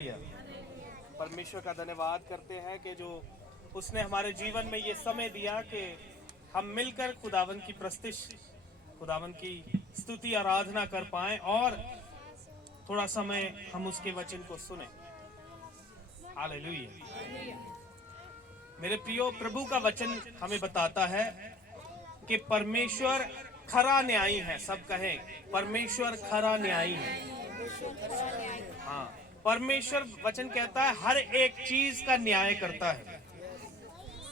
परमेश्वर का धन्यवाद करते हैं कि जो उसने हमारे जीवन में ये समय दिया कि हम मिलकर खुदावन की प्रस्तिश, खुदावन की स्तुति आराधना कर पाए और थोड़ा समय हम उसके वचन को सुने। हालेलुया। मेरे प्रियो, प्रभु का वचन हमें बताता है कि परमेश्वर खरा न्यायी है। सब कहें, परमेश्वर खरा न्यायी है। हाँ, परमेश्वर वचन कहता है हर एक चीज का न्याय करता है।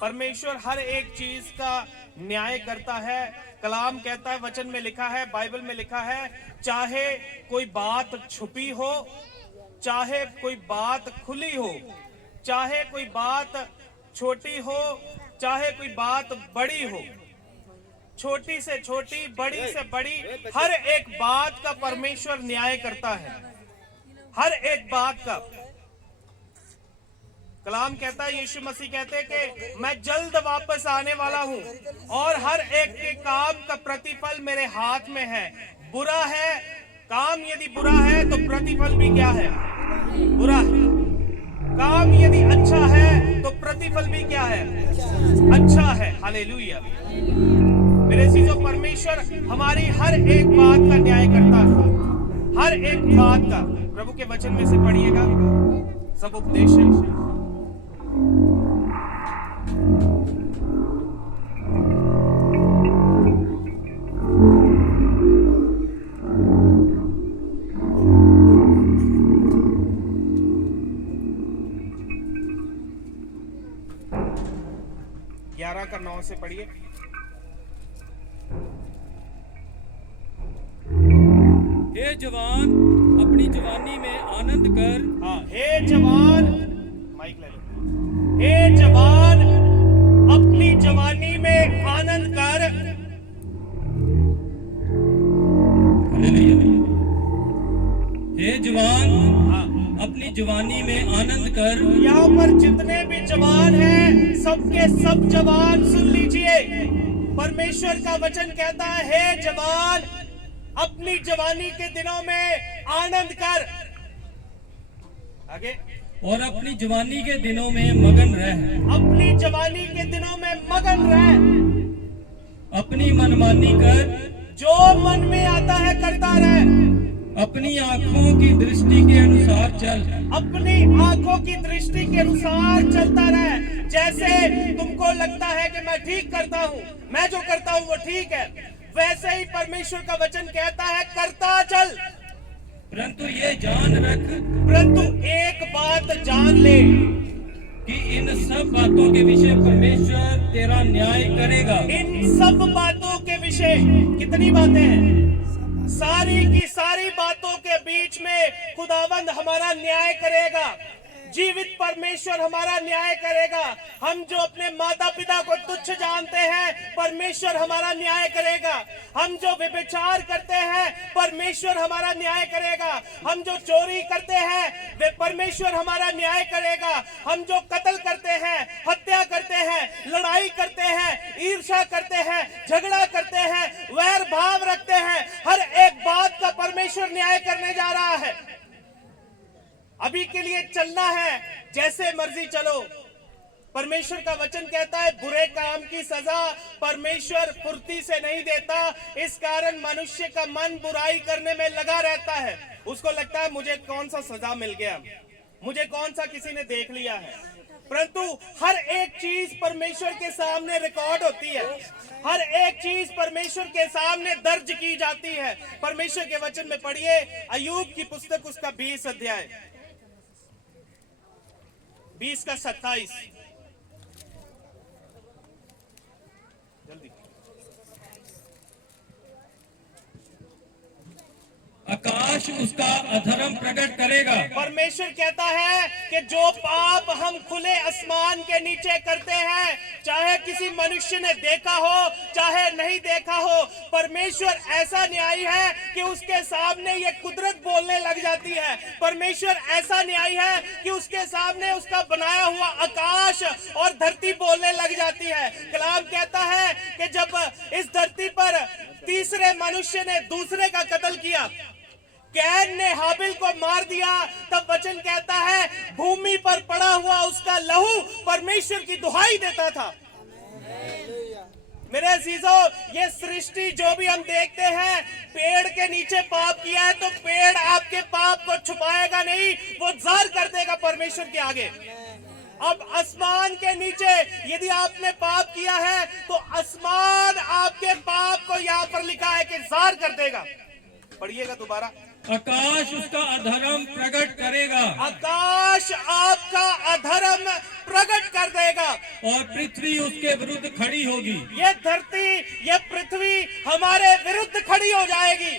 परमेश्वर हर एक चीज का न्याय करता है। कलाम कहता है, वचन में लिखा है, बाइबल में लिखा है, चाहे कोई बात छुपी हो, चाहे कोई बात खुली हो, चाहे कोई बात छोटी हो, चाहे कोई बात बड़ी हो, छोटी से छोटी, बड़ी से बड़ी, हर एक बात का परमेश्वर न्याय करता है। हर एक बात का। कलाम कहता है, यीशु मसीह कहते हैं कि मैं जल्द वापस आने वाला हूं और हर एक के काम का प्रतिफल मेरे हाथ में है। बुरा है काम, यदि बुरा है तो प्रतिफल भी क्या है? बुरा है। काम यदि अच्छा है तो प्रतिफल भी क्या है? अच्छा है। हालेलुया। मेरे चीजों, परमेश्वर हमारी हर एक बात का न्याय करता है। हर एक बात का। प्रभु के वचन में से पढ़िएगा, सब उपदेश है। ग्यारह का 9 से पढ़िए। हे जवान, अपनी जवानी में आनंद कर। हाँ, हे जवान, माइक ले लो। हे जवान, अपनी जवानी में आनंद कर। हे जवान, हाँ, अपनी जवानी में आनंद कर। यहाँ पर जितने भी जवान हैं, सबके सब जवान सुन लीजिए। परमेश्वर का वचन कहता है, हे जवान, अपनी जवानी के दिनों में आनंद कर। आगे, और अपनी जवानी के दिनों में मगन रह। अपनी जवानी के दिनों में मगन रह। अपनी मनमानी कर। जो मन में आता है करता रह। अपनी आंखों की दृष्टि के अनुसार चल। अपनी आंखों की दृष्टि के अनुसार चलता रहे। जैसे तुमको लगता है कि मैं ठीक करता हूँ, मैं जो करता हूँ वो ठीक है, वैसे ही परमेश्वर का वचन कहता है करता चल। परंतु ये जान रख, परंतु एक बात जान ले कि इन सब बातों के विषय परमेश्वर तेरा न्याय करेगा। इन सब बातों के विषय, कितनी बातें हैं? सारी की सारी बातों के बीच में खुदावंद हमारा न्याय करेगा। जीवित परमेश्वर हमारा न्याय करेगा। हम जो अपने माता पिता को तुच्छ जानते हैं, परमेश्वर हमारा न्याय करेगा। हम जो व्यभिचार करते हैं, परमेश्वर हमारा न्याय करेगा। हम जो चोरी करते हैं, वे परमेश्वर हमारा न्याय करेगा। हम जो कत्ल करते हैं, हत्या करते हैं, लड़ाई करते हैं, ईर्ष्या करते हैं, झगड़ा करते हैं, वैर भाव रखते हैं, हर एक बात का परमेश्वर न्याय करने जा रहा है। अभी के लिए चलना है, जैसे मर्जी चलो। परमेश्वर का वचन कहता है, बुरे काम की सजा परमेश्वर फुर्ती से नहीं देता। इस कारण मनुष्य का मन बुराई करने में लगा रहता है। उसको लगता है मुझे कौन सा सजा मिल गया, मुझे कौन सा किसी ने देख लिया है। परंतु हर एक चीज परमेश्वर के सामने रिकॉर्ड होती है। हर एक चीज परमेश्वर के सामने दर्ज की जाती है। परमेश्वर के वचन में पढ़िए, अय्यूब की पुस्तक, उसका 20 अध्याय, 20 का 27। जल्दी। आकाश उसका अधर्म प्रकट करेगा। परमेश्वर कहता है कि जो पाप हम खुले आसमान के नीचे करते हैं, चाहे किसी मनुष्य ने देखा हो चाहे नहीं देखा हो, परमेश्वर ऐसा न्यायी है कि उसके सामने ये कुदरत बोलने लग जाती है। परमेश्वर ऐसा न्यायी है कि उसके सामने उसका बनाया हुआ आकाश और धरती बोलने लग जाती है। कलाम कहता है कि जब इस धरती पर तीसरे मनुष्य ने दूसरे का कत्ल किया, कैन ने हाबिल को मार दिया, तब वचन कहता है भूमि पर पड़ा हुआ उसका लहू परमेश्वर की दुहाई देता था। मेरे अजीजों, ये सृष्टि जो भी हम देखते हैं, पेड़ के नीचे पाप किया है तो पेड़ आपके पाप को छुपाएगा नहीं, वो ज़ाहिर कर देगा परमेश्वर के आगे। अब आसमान के नीचे यदि आपने पाप किया है तो आसमान आपके पाप को यहाँ पर लिखा है कि ज़ाहिर कर देगा। पढ़िएगा दोबारा। आकाश उसका अधर्म प्रकट करेगा, आकाश आपका अधर्म प्रकट कर देगा और पृथ्वी उसके विरुद्ध खड़ी होगी। ये धरती, ये पृथ्वी हमारे विरुद्ध खड़ी हो जाएगी।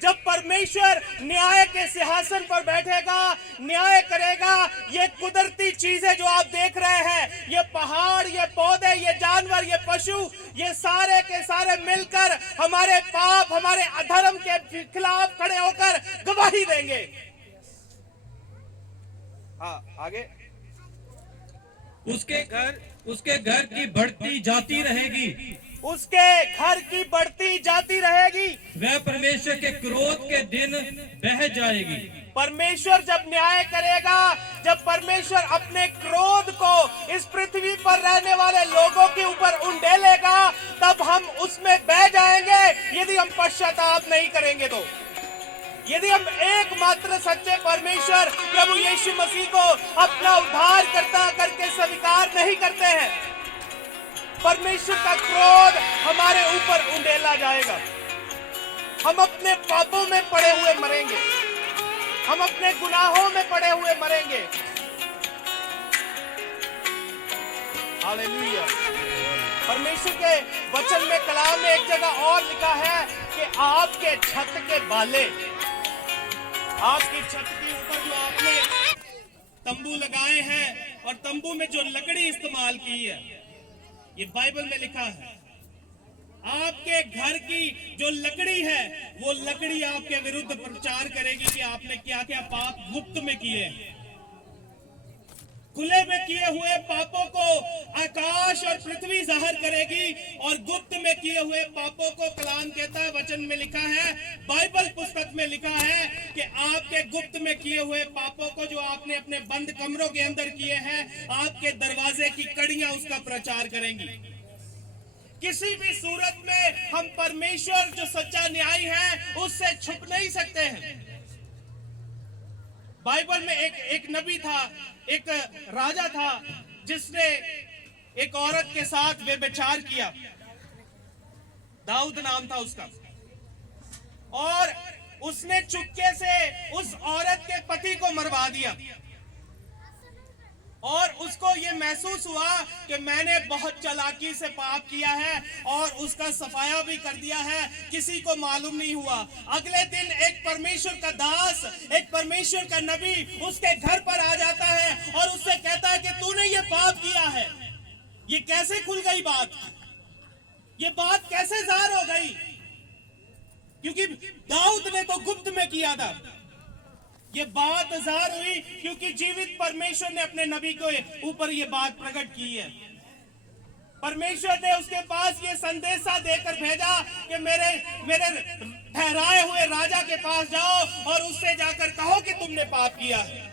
जब परमेश्वर न्याय के सिंहासन पर बैठेगा, न्याय करेगा, ये कुदरती चीजें जो आप देख रहे हैं, ये पहाड़, ये पौधे, ये जानवर, ये पशु, ये सारे के सारे मिलकर हमारे पाप, हमारे अधर्म के खिलाफ खड़े होकर गवाही देंगे। हाँ, आगे। उसके घर की बढ़ती जाती रहेगी, उसके घर की बढ़ती जाती रहेगी। वह परमेश्वर के क्रोध के दिन बह जाएगी। परमेश्वर जब न्याय करेगा, जब परमेश्वर अपने क्रोध को इस पृथ्वी पर रहने वाले लोगों के ऊपर उंडेलेगा, तब हम उसमें बह जाएंगे यदि हम पश्चाताप नहीं करेंगे तो। यदि हम एकमात्र सच्चे परमेश्वर प्रभु यीशु मसीह को अपना उद्धारकर्ता करके स्वीकार नहीं करते हैं, परमेश्वर का क्रोध हमारे ऊपर उंडेला जाएगा। हम अपने पापों में पड़े हुए मरेंगे, हम अपने गुनाहों में पड़े हुए मरेंगे। हालेलुया। परमेश्वर के वचन में, कलाम में एक जगह और लिखा है कि आपके छत के बाले, आपकी छत के ऊपर जो आपने तंबू लगाए हैं और तंबू में जो लकड़ी इस्तेमाल की है, ये बाइबल में लिखा है। आपके घर की जो लकड़ी है, वो लकड़ी आपके विरुद्ध प्रचार करेगी कि आपने क्या क्या पाप गुप्त में किए हैं। खुले में किए हुए पापों को आकाश और पृथ्वी जाहिर करेगी, और गुप्त में किए हुए पापों को कलाम कहता है, वचन में लिखा है, बाइबल पुस्तक में लिखा है कि आपके गुप्त में किए हुए पापों को जो आपने अपने बंद कमरों के अंदर किए हैं, आपके दरवाजे की कड़ियां उसका प्रचार करेंगी। किसी भी सूरत में हम परमेश्वर जो सच्चा न्यायी है उससे छुप नहीं सकते हैं। बाइबल में एक नबी था, एक राजा था, जिसने एक औरत के साथ व्यभिचार किया। दाऊद नाम था उसका, और उसने चुपके से उस औरत के पति को मरवा दिया, और उसको ये महसूस हुआ कि मैंने बहुत चालाकी से पाप किया है और उसका सफाया भी कर दिया है, किसी को मालूम नहीं हुआ। अगले दिन एक परमेश्वर का दास, एक परमेश्वर का नबी उसके घर पर आ जाता है और उससे कहता है कि तूने ये पाप किया है। ये कैसे खुल गई बात, ये बात कैसे जाहिर हो गई? क्योंकि दाऊद ने तो गुप्त में किया था। ये बात जाहिर हुई क्योंकि जीवित परमेश्वर ने अपने नबी को ऊपर ये बात प्रकट की है। परमेश्वर ने उसके पास ये संदेशा देकर भेजा कि मेरे ठहराए हुए राजा के पास जाओ और उससे जाकर कहो कि तुमने पाप किया है।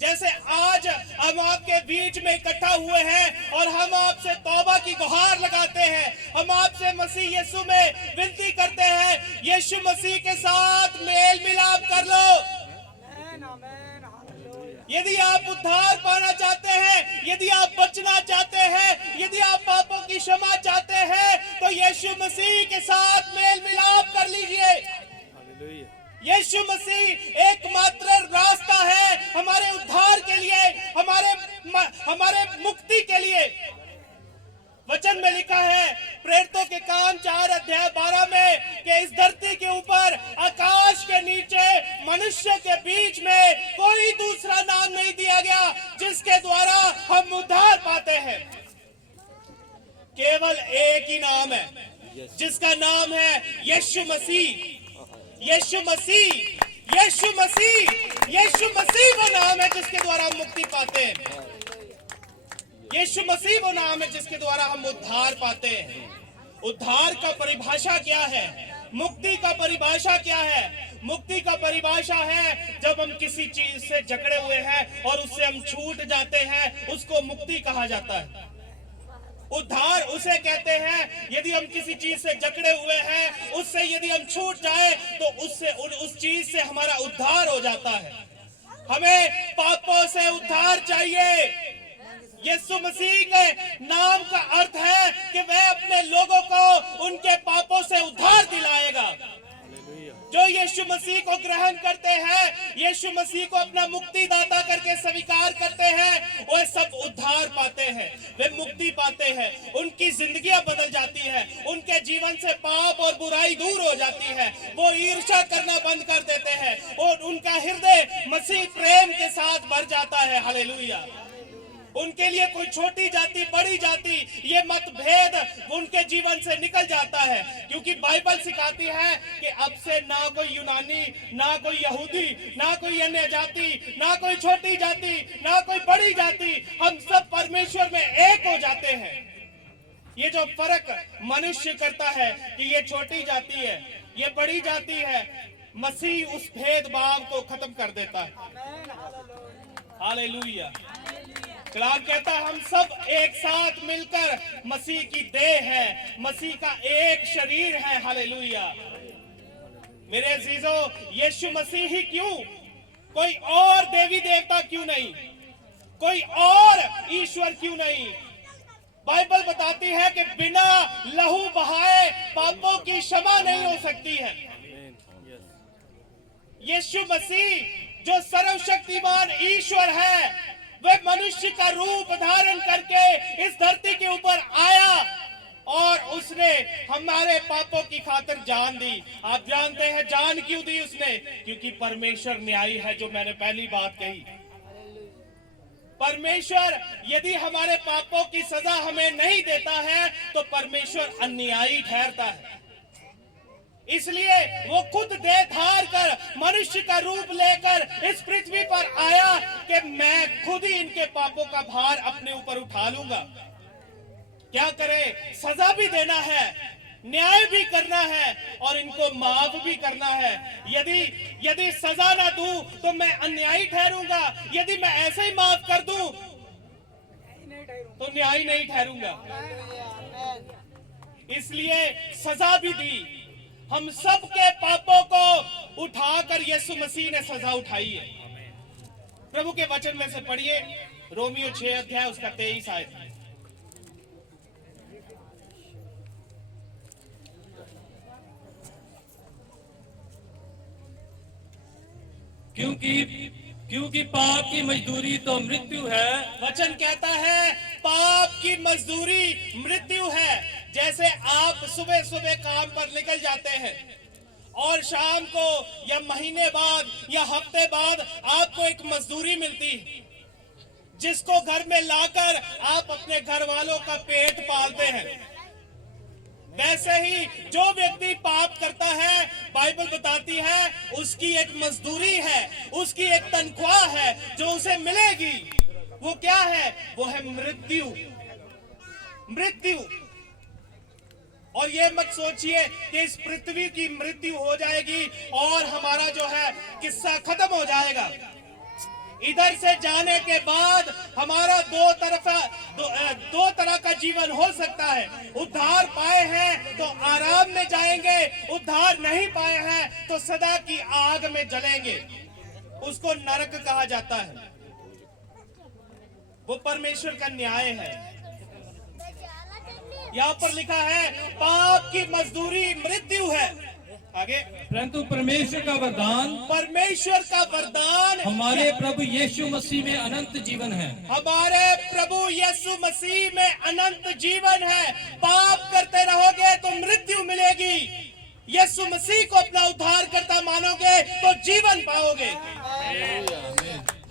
जैसे आज हम आपके बीच में इकट्ठा हुए हैं और हम आपसे तौबा की गुहार लगाते हैं, हम आपसे मसीह यीशु में विनती करते हैं, यीशु मसीह के साथ मेल मिलाप कर लो। यदि आप उद्धार पाना चाहते हैं, यदि आप बचना चाहते हैं, यदि आप पापों की क्षमा चाहते हैं, तो यीशु मसीह के साथ मेल मिलाप कर लीजिए। यीशु मसीह एकमात्र रास्ता है हमारे उद्धार के लिए, हमारे मुक्ति के लिए। वचन में लिखा है प्रेरितों के काम 4:12 में कि इस धरती के ऊपर, आकाश के नीचे, मनुष्य के बीच में कोई दूसरा नाम नहीं दिया गया जिसके द्वारा हम उद्धार पाते हैं। केवल एक ही नाम है, जिसका नाम है यीशु मसीह। यीशु मसीह, यीशु मसीह, यीशु मसीह वो नाम है जिसके द्वारा हम मुक्ति पाते हैं। यीशु मसीह वो नाम है जिसके द्वारा हम उद्धार पाते हैं। उद्धार का परिभाषा क्या है? मुक्ति का परिभाषा क्या है? मुक्ति का परिभाषा है जब हम किसी चीज से जकड़े हुए हैं और उससे हम छूट जाते हैं, उसको मुक्ति कहा जाता है। उद्धार उसे कहते हैं यदि हम किसी चीज से जकड़े हुए हैं, उससे यदि हम छूट जाए तो उससे उस चीज से हमारा उद्धार हो जाता है। हमें पापों से उद्धार चाहिए। यीशु मसीह के नाम का अर्थ है कि वह अपने लोगों को उनके पापों से उद्धार दिलाएगा। जो यीशु मसीह को ग्रहण करते हैं, यीशु मसीह को अपना मुक्तिदाता करके स्वीकार करते हैं, वो सब उद्धार पाते हैं, वे मुक्ति पाते हैं, उनकी जिंदगियां बदल जाती है, उनके जीवन से पाप और बुराई दूर हो जाती है, वो ईर्ष्या करना बंद कर देते हैं और उनका हृदय मसीह प्रेम के साथ भर जाता है। हालेलुया। उनके लिए कोई छोटी जाति बड़ी जाति ये मतभेद उनके जीवन से निकल जाता है, क्योंकि बाइबल सिखाती है कि अब से ना कोई यूनानी, ना कोई यहूदी, ना कोई अन्य जाति, ना कोई छोटी जाति, ना कोई बड़ी जाति, हम सब परमेश्वर में एक हो जाते हैं। ये जो फर्क मनुष्य करता है कि ये छोटी जाति है, ये बड़ी जाति है, मसीह उस भेदभाव को खत्म कर देता है। हालेलुया। कलाम कहता है हम सब एक साथ मिलकर मसीह की देह है, मसीह का एक शरीर है। हालेलुया। मेरे अजीजों, यीशु मसीह ही क्यों, कोई और देवी देवता क्यों नहीं, कोई और ईश्वर क्यों नहीं? बाइबल बताती है कि बिना लहू बहाए पापों की क्षमा नहीं हो सकती है। यीशु मसीह जो सर्वशक्तिमान ईश्वर है, वह मनुष्य का रूप धारण करके इस धरती के ऊपर आया और उसने हमारे पापों की खातिर जान दी। आप जानते हैं जान क्यों दी उसने? क्योंकि परमेश्वर न्यायी है, जो मैंने पहली बात कही। परमेश्वर यदि हमारे पापों की सजा हमें नहीं देता है तो परमेश्वर अन्यायी ठहरता है। इसलिए वो खुद देह धार कर मनुष्य का रूप लेकर इस पृथ्वी पर आया कि मैं खुद ही इनके पापों का भार अपने ऊपर उठा लूंगा। क्या करे? सजा भी देना है, न्याय भी करना है और इनको माफ भी करना है। यदि सजा ना दूं तो मैं अन्यायी ठहरूंगा, यदि मैं ऐसे ही माफ कर दूं तो न्यायी नहीं ठहरूंगा। इसलिए सजा भी दी। हम सब के पापों को उठाकर यीशु मसीह ने सजा उठाई है। प्रभु के वचन में से पढ़िए, रोमियो 6 अध्याय उसका 23 आयत। क्योंकि पाप की मजदूरी तो मृत्यु है। वचन कहता है पाप की मजदूरी मृत्यु है। जैसे आप सुबह सुबह काम पर निकल जाते हैं और शाम को या महीने बाद या हफ्ते बाद आपको एक मजदूरी मिलती है, जिसको घर में लाकर आप अपने घर वालों का पेट पालते हैं। वैसे ही जो व्यक्ति पाप करता है, बाइबल बताती है उसकी एक मजदूरी है, उसकी एक तनख्वाह है जो उसे मिलेगी। वो क्या है? वो है मृत्यु। मृत्यु। और ये मत सोचिए कि इस पृथ्वी की मृत्यु हो जाएगी और हमारा जो है किस्सा खत्म हो जाएगा। इधर से जाने के बाद हमारा दो तरह का जीवन हो सकता है। उद्धार पाए हैं तो आराम में जाएंगे, उद्धार नहीं पाए हैं तो सदा की आग में जलेंगे। उसको नरक कहा जाता है। वो परमेश्वर का न्याय है। यहाँ पर लिखा है पाप की मजदूरी मृत्यु है। आगे, परंतु परमेश्वर का वरदान हमारे प्रभु यीशु मसीह में अनंत जीवन है। हमारे प्रभु यीशु मसीह में अनंत जीवन है। पाप करते रहोगे तो मृत्यु मिलेगी, यीशु मसीह को अपना उद्धारकर्ता मानोगे तो जीवन पाओगे।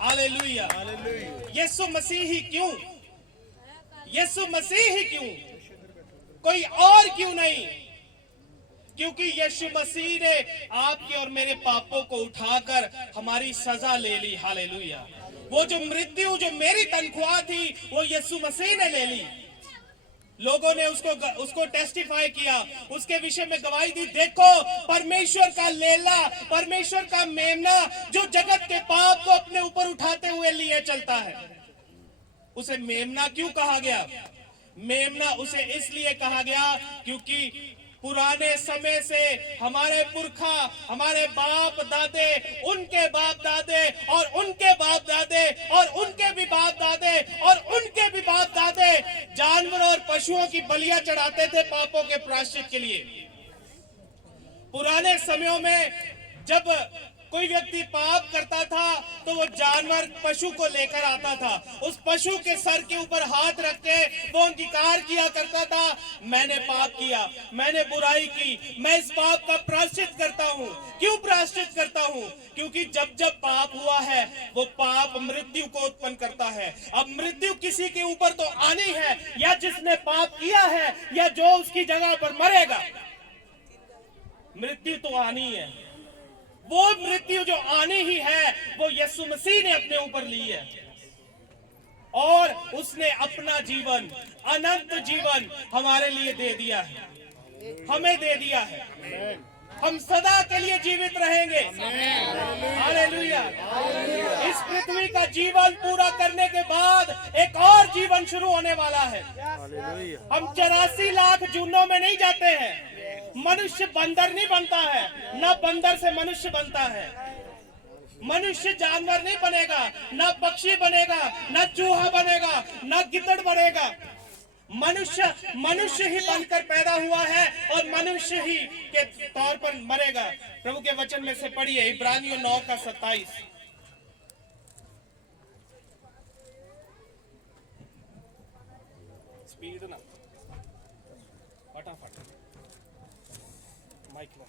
हालेलुया। यीशु मसीह ही क्यों? यीशु मसीह ही क्यों? कोई और क्यों नहीं? क्योंकि यीशु मसीह ने आपके और मेरे पापों को उठाकर हमारी सजा ले ली। हालेलुया। वो जो मृत्यु, जो मेरी तनख्वाह थी, वो यीशु मसीह ने ले ली। लोगों ने उसको टेस्टिफाई किया, उसके विषय में गवाही दी। देखो, परमेश्वर का लेला, परमेश्वर का मेमना जो जगत के पाप को अपने ऊपर उठाते हुए लिए चलता है। उसे मेमना क्यों कहा गया? मेमना उसे इसलिए कहा गया क्योंकि पुराने समय से हमारे पुरखा, हमारे बाप दादे, उनके बाप दादे और उनके बाप दादे और उनके भी बाप दादे और उनके भी बाप दादे जानवर और पशुओं की बलियां चढ़ाते थे पापों के प्रायश्चित के लिए। पुराने समयों में जब कोई व्यक्ति पाप करता था तो वो जानवर पशु को लेकर आता था, उस पशु के सर के ऊपर हाथ रख के वो अंगीकार किया करता था, मैंने पाप किया, मैंने बुराई की, मैं इस पाप का प्रायश्चित करता हूँ। क्यों प्रायश्चित करता हूँ? क्योंकि जब जब पाप हुआ है वो पाप मृत्यु को उत्पन्न करता है। अब मृत्यु किसी के ऊपर तो आनी है, या जिसने पाप किया है या जो उसकी जगह पर मरेगा, मृत्यु तो आनी है। वो मृत्यु जो आनी ही है वो यीशु मसीह ने अपने ऊपर ली है, और उसने अपना जीवन, अनंत जीवन हमारे लिए दे दिया है, हमें दे दिया है। हम सदा के लिए जीवित रहेंगे। हालेलुया। इस पृथ्वी का जीवन पूरा करने के बाद एक और जीवन शुरू होने वाला है। हम 84 लाख जूनों में नहीं जाते हैं। मनुष्य बंदर नहीं बनता है, ना बंदर से मनुष्य बनता है। मनुष्य जानवर नहीं बनेगा, ना पक्षी बनेगा, ना चूहा बनेगा, ना गिद्दड़ बनेगा। मनुष्य ही बनकर पैदा हुआ है और मनुष्य ही के तौर पर मरेगा। प्रभु के वचन में से पढ़िए इब्रानियों 9:27। स्पीड ना, फटाफट माइक लो।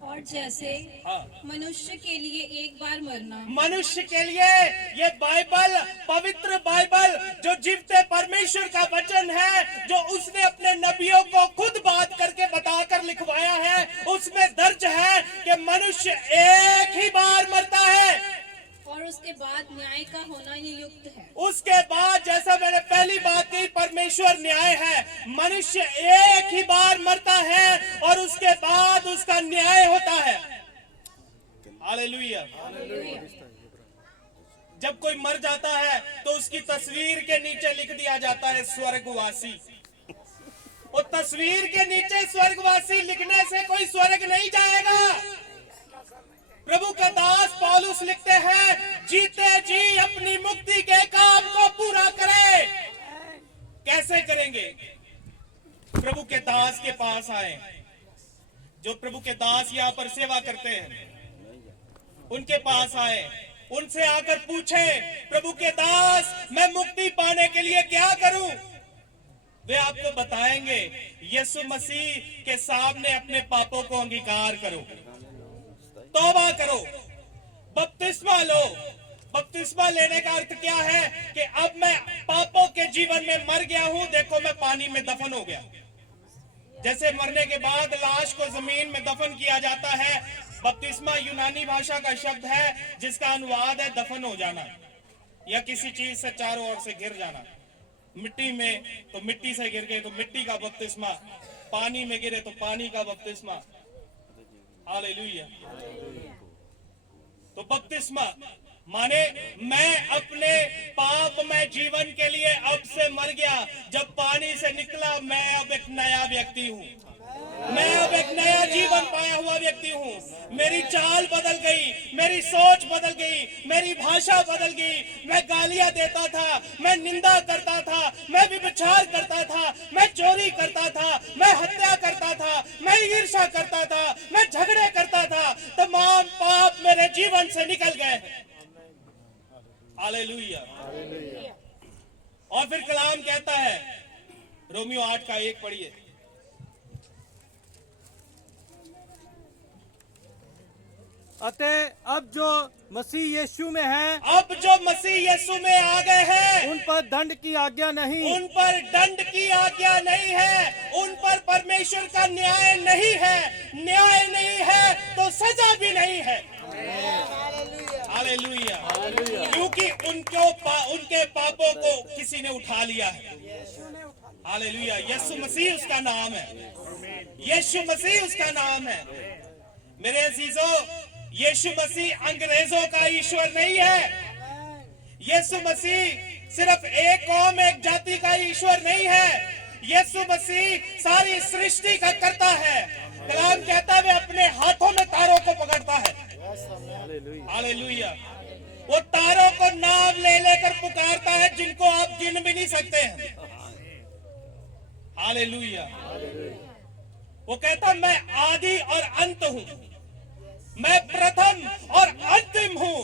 और जैसे मनुष्य के लिए एक बार मरना, मनुष्य के लिए ये बाइबल, पवित्र बाइबल जो जीवते परमेश्वर का वचन है, जो उसने अपने नबियों को खुद बात करके बताकर लिखवाया है, उसमें दर्ज है कि मनुष्य एक ही बार मरता है और उसके बाद न्याय का होना ये युक्त है। उसके बाद, जैसा मैंने पहली बात कही, परमेश्वर न्याय है। मनुष्य एक ही बार मरता है और उसके बाद उसका न्याय होता है। हालेलुया। जब कोई मर जाता है तो उसकी तस्वीर के नीचे लिख दिया जाता है स्वर्गवासी। और तस्वीर के नीचे स्वर्गवासी लिखने से कोई स्वर्ग नहीं जाएगा। प्रभु का दास पौलुस लिखते हैं, जीते जी अपनी मुक्ति के काम को पूरा करें। कैसे करेंगे? प्रभु के दास के पास आए। जो प्रभु के दास यहाँ पर सेवा करते हैं उनके पास आए, उनसे आकर पूछे, प्रभु के दास मैं मुक्ति पाने के लिए क्या करूं? वे आपको बताएंगे, यीशु मसीह के सामने अपने पापों को अंगीकार करो, तौबा करो, बपतिस्मा लो। बपतिस्मा लेने का अर्थ क्या है? कि अब मैं पापों के जीवन में मर गया हूं, देखो मैं पानी में दफन हो गया। जैसे मरने के बाद लाश को जमीन में दफन किया जाता है, बपतिस्मा यूनानी भाषा का शब्द है जिसका अनुवाद है दफन हो जाना, या किसी चीज से चारों ओर से घिर जाना। मिट्टी में तो मिट्टी से गिर गए तो मिट्टी का बपतिस्मा, पानी में गिरे तो पानी का बपतिस्मा। हालेलुया। तो बपतिस्मा माने मैं अपने पापमय जीवन के लिए अब से मर गया। जब पानी से निकला मैं अब एक नया व्यक्ति हूँ, मैं अब एक नया जीवन पाया हुआ व्यक्ति हूँ। मेरी चाल बदल गई, मेरी सोच बदल गई, मेरी भाषा बदल गई। मैं गालियां देता था, मैं निंदा करता था, मैं व्यभिचार करता था, मैं चोरी करता था, मैं हत्या करता था, मैं ईर्ष्या करता था, मैं झगड़े करता था। तमाम पाप मेरे जीवन से निकल गए। हालेलुया। और फिर कलाम कहता है, रोमियो 8:1 पढ़िए। अतः अब जो मसीह यीशु में है, अब जो मसीह यीशु में आ गए हैं, उन पर दंड की आज्ञा नहीं, उन पर दंड की आज्ञा नहीं है, उन पर परमेश्वर का न्याय नहीं है। न्याय नहीं है तो सजा भी नहीं है। हालेलुया। क्योंकि उनके पापों को किसी ने उठा लिया है। हालेलुया, यीशु मसीह उसका नाम है, यीशु मसीह उसका नाम है। मेरे अजीजों, यीशु मसीह अंग्रेजों का ईश्वर नहीं है। यीशु मसीह सिर्फ एक कौम एक जाति का ईश्वर नहीं है। यीशु मसीह सारी सृष्टि का करता है। कलाम कहता है, वे अपने हाथों में तारों को पकड़ता है। हालेलुया, वो तारों को नाम ले लेकर पुकारता है जिनको आप गिन भी नहीं सकते हैं। हालेलुया, वो कहता, मैं आदि और अंत हूं, मैं प्रथम और अंतिम हूं।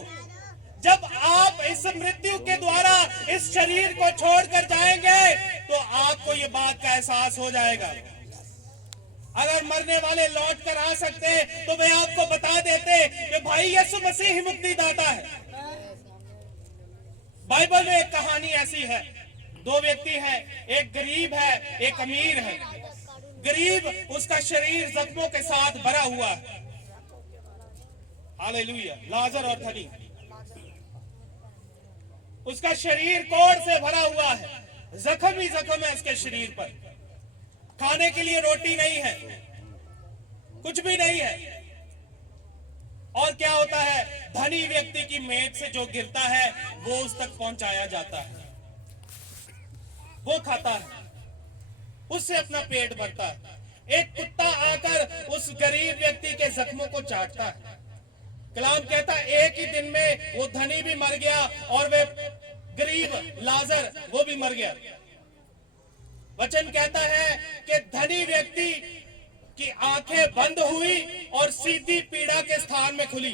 जब आप इस मृत्यु के द्वारा इस शरीर को छोड़कर जाएंगे तो आपको ये बात का एहसास हो जाएगा। अगर मरने वाले लौट कर आ सकते तो वे आपको बता देते कि भाई यीशु मसीह ही मुक्तिदाता है। बाइबल में एक कहानी ऐसी है, दो व्यक्ति हैं, एक गरीब है एक अमीर है। गरीब, उसका शरीर जख्मों के साथ भरा हुआ है। हालेलुया, लाजर और धनी, उसका शरीर कोढ़ से भरा हुआ है, जख्म ही जख्म है उसके शरीर पर। खाने के लिए रोटी नहीं है, कुछ भी नहीं है। और क्या होता है, धनी व्यक्ति की मेज से जो गिरता है वो उस तक पहुंचाया जाता है, वो खाता है, उससे अपना पेट भरता है। एक कुत्ता आकर उस गरीब व्यक्ति के जख्मों को चाटता है। कलाम कहता है, एक ही दिन में वो धनी भी मर गया और वे गरीब लाजर वो भी मर गया। वचन कहता है कि धनी व्यक्ति की आंखें बंद हुई और सीधी पीड़ा के स्थान में खुली।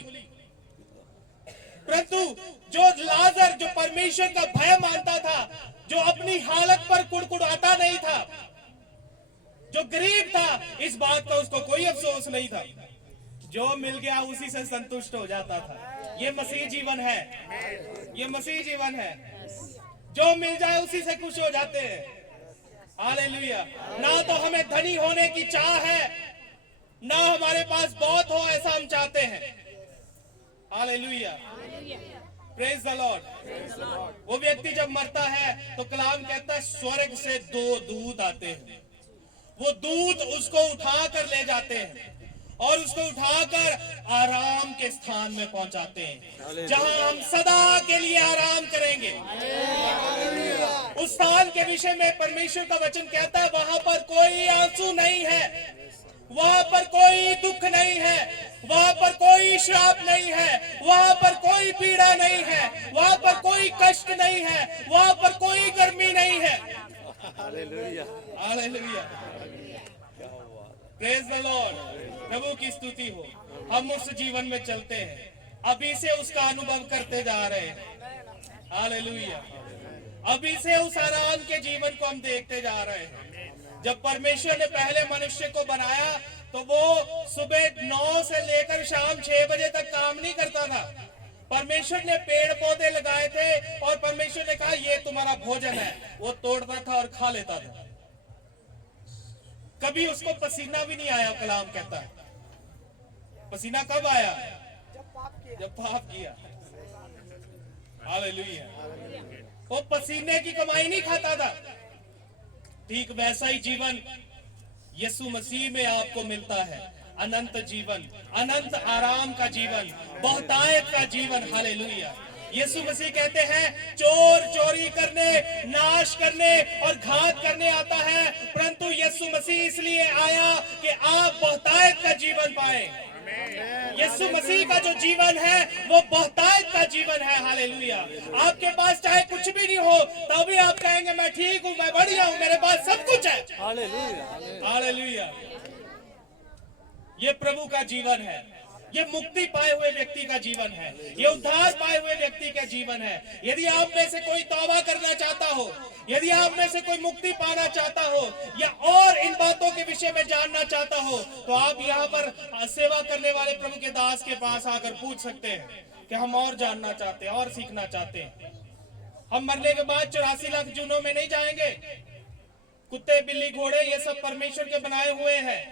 परंतु जो लाजर, जो परमेश्वर का भय मानता था, जो अपनी हालत पर कुड़कुड़ाता नहीं था, जो गरीब था, इस बात का उसको कोई अफसोस नहीं था। जो मिल गया उसी से संतुष्ट हो जाता था। ये मसीह जीवन है, ये मसीह जीवन है। जो मिल जाए उसी से खुश हो जाते हैं। हालेलुया, ना तो हमें धनी होने की चाह है, ना हमारे पास बहुत हो ऐसा हम चाहते हैं। Hallelujah, praise the Lord. वो व्यक्ति जब मरता है तो कलाम कहता है, स्वर्ग से दो दूत आते हैं। वो दूत उसको उठा कर ले जाते हैं और उसको उठाकर आराम के स्थान में पहुंचाते हैं, जहां हम सदा के लिए आराम करेंगे। उस स्थान के विषय में परमेश्वर का वचन कहता है, वहां पर कोई आंसू नहीं है, वहां पर कोई दुख नहीं है, वहां पर कोई श्राप नहीं है, वहां पर कोई पीड़ा नहीं है, वहां पर कोई कष्ट नहीं है, वहां पर कोई गर्मी नहीं है। Hallelujah, hallelujah, praise the Lord. प्रभु की स्तुति हो। हम उस जीवन में चलते हैं, अभी से उसका अनुभव करते जा रहे हैं। हालेलुया, अभी से उस आराम के जीवन को हम देखते जा रहे हैं। जब परमेश्वर ने पहले मनुष्य को बनाया तो वो सुबह 9 से लेकर शाम 6 बजे तक काम नहीं करता था। परमेश्वर ने पेड़ पौधे लगाए थे और परमेश्वर ने कहा ये तुम्हारा भोजन है, वो तोड़ता था और खा लेता था। कभी उसको पसीना भी नहीं आया। कलाम कहता है, पसीना कब आया? जब पाप किया। हालेलुया, वो पसीने की कमाई नहीं खाता था। ठीक वैसा ही जीवन यीशु मसीह में आपको मिलता है, अनंत जीवन, अनंत आराम का जीवन, बहुतायत का जीवन। हालेलुया, यीशु मसीह कहते हैं, चोर चोरी करने, नाश करने और घात करने आता है, परंतु यीशु मसीह इसलिए आया कि आप बहुतायत का जीवन पाए। यीशु मसीह का जो जीवन है वो बहुतायत का जीवन है। हालेलुया, आपके पास चाहे कुछ भी नहीं हो तभी आप कहेंगे मैं ठीक हूं, मैं बढ़िया हूं, मेरे पास सब कुछ है। हालेलुया, हालेलुया, ये प्रभु का जीवन है, ये मुक्ति पाए हुए व्यक्ति का जीवन है, ये उद्धार पाए हुए व्यक्ति का जीवन है। यदि आप में से कोई तौबा करना चाहता हो, यदि आप में से कोई मुक्ति पाना चाहता हो या और इन बातों के विषय में जानना चाहता हो तो आप यहाँ पर सेवा करने वाले प्रभु के दास के पास आकर पूछ सकते हैं कि हम और जानना चाहते हैं और सीखना चाहते हैं। हम मरने के बाद 84 लाख जूनों में नहीं जाएंगे। कुत्ते बिल्ली घोड़े ये सब परमेश्वर के बनाए हुए हैं।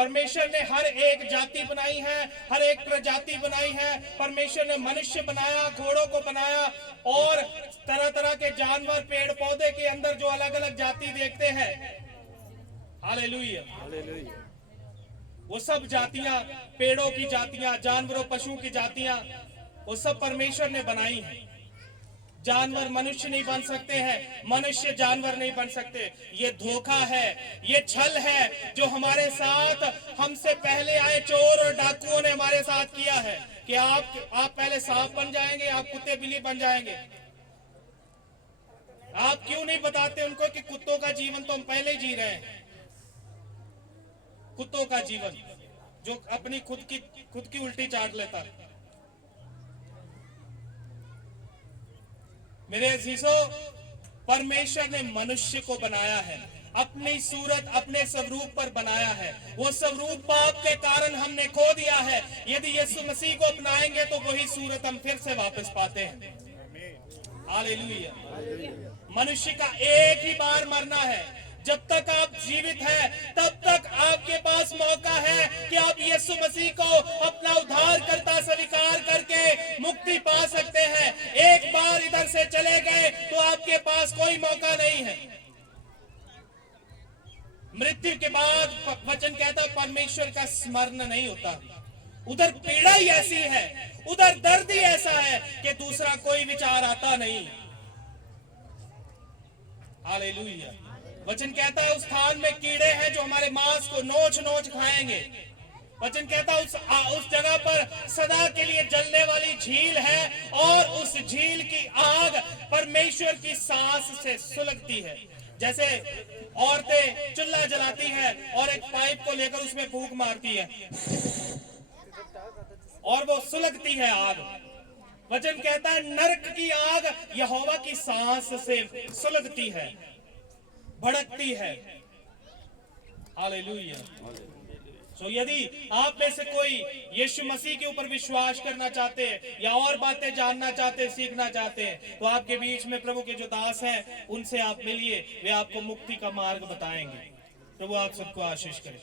परमेश्वर ने हर एक जाति बनाई है, हर एक प्रजाति बनाई है। परमेश्वर ने मनुष्य बनाया, घोड़ों को बनाया और तरह तरह के जानवर, पेड़ पौधे के अंदर जो अलग अलग जाति देखते हैं, हालेलुया, वो सब जातियां, पेड़ों की जातियां, जानवरों पशुओं की जातियां, वो सब परमेश्वर ने बनाई हैं। जानवर मनुष्य नहीं बन सकते हैं, मनुष्य जानवर नहीं बन सकते। ये धोखा है, ये छल है जो हमारे साथ, हमसे पहले आए चोर और डाकुओं ने हमारे साथ किया है कि आप पहले सांप बन जाएंगे, आप कुत्ते बिल्ली बन जाएंगे। आप क्यों नहीं बताते उनको कि कुत्तों का जीवन तो हम पहले जी रहे हैं। कुत्तों का जीवन जो अपनी खुद की उल्टी चाट लेता है। मेरे अजीजों, परमेश्वर ने मनुष्य को बनाया है, अपनी सूरत, अपने स्वरूप पर बनाया है। वो स्वरूप पाप के कारण हमने खो दिया है। यदि यीशु मसीह को अपनाएंगे तो वही सूरत हम फिर से वापस पाते हैं। हालेलुया। मनुष्य का एक ही बार मरना है। जब तक आप जीवित हैं तब तक आपके पास मौका है कि आप यीशु मसीह को अपना उद्धारकर्ता स्वीकार करके मुक्ति पा सकते हैं। एक बार इधर से चले गए तो आपके पास कोई मौका नहीं है। मृत्यु के बाद वचन कहता है परमेश्वर का स्मरण नहीं होता। उधर पीड़ा ही ऐसी है, उधर दर्द ही ऐसा है कि दूसरा कोई विचार आता नहीं। हालेलुया। वचन कहता है उस स्थान में कीड़े हैं जो हमारे मांस को नोच नोच खाएंगे। वचन कहता है उस जगह पर सदा के लिए जलने वाली झील है और उस झील की आग परमेश्वर की सांस से सुलगती है। जैसे औरतें चूल्हा जलाती है और एक पाइप को लेकर उसमें फूंक मारती है और वो सुलगती है आग। वचन कहता है नरक की आग यहोवा की सांस से सुलगती है, भड़कती है। हालेलुया। सो यदि आप में से कोई यीशु मसीह के ऊपर विश्वास करना चाहते हैं या और बातें जानना चाहते हैं, सीखना चाहते हैं, तो आपके बीच में प्रभु के जो दास हैं उनसे आप मिलिए, वे आपको मुक्ति का मार्ग बताएंगे। प्रभु आप सबको आशीष करे।